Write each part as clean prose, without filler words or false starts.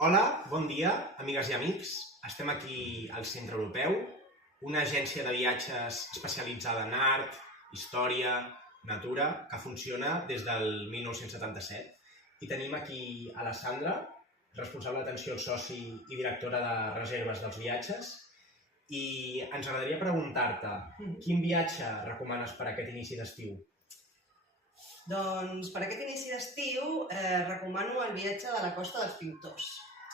Hola, bon dia, amigues i amics. Estem aquí al Centre Europeu, una agència de viatges especialitzada en art, història, natura, que funciona des del 1977. I tenim aquí a la Sandra, responsable d'atenció al soci i directora de reserves dels viatges. I ens agradaria preguntar-te, quin viatge recomanes per a aquest inici d'estiu? Doncs per aquest inici d'estiu recomano el viatge de la Costa dels Pintors.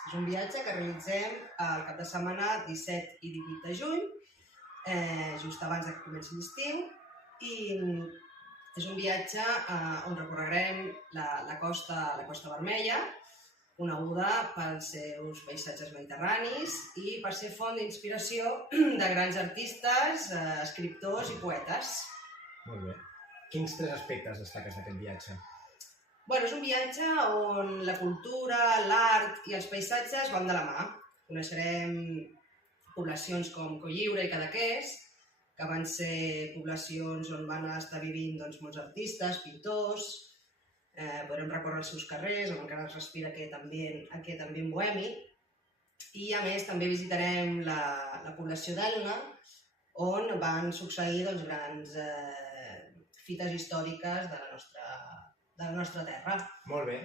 És un viatge que realitzem el cap de setmana 17 i 18 de juny, just abans que comenci l'estiu, i és un viatge on recorrerem la Costa Vermella, coneguda pels seus paisatges mediterranis i per ser font d'inspiració de grans artistes, escriptors i poetes. Molt bé. Quins tres aspectes destaques d'aquest viatge? És un viatge on la cultura, l'art i els paisatges van de la mà. Coneixerem poblacions com Cotlliure i Cadaqués, que van ser poblacions on van estar vivint molts artistes, pintors. Podrem recórrer els seus carrers, on encara es respira aquest ambient bohemi. I a més també visitarem la població d'Elna, on van succeir grans fites històriques de la nostra terra. Molt bé.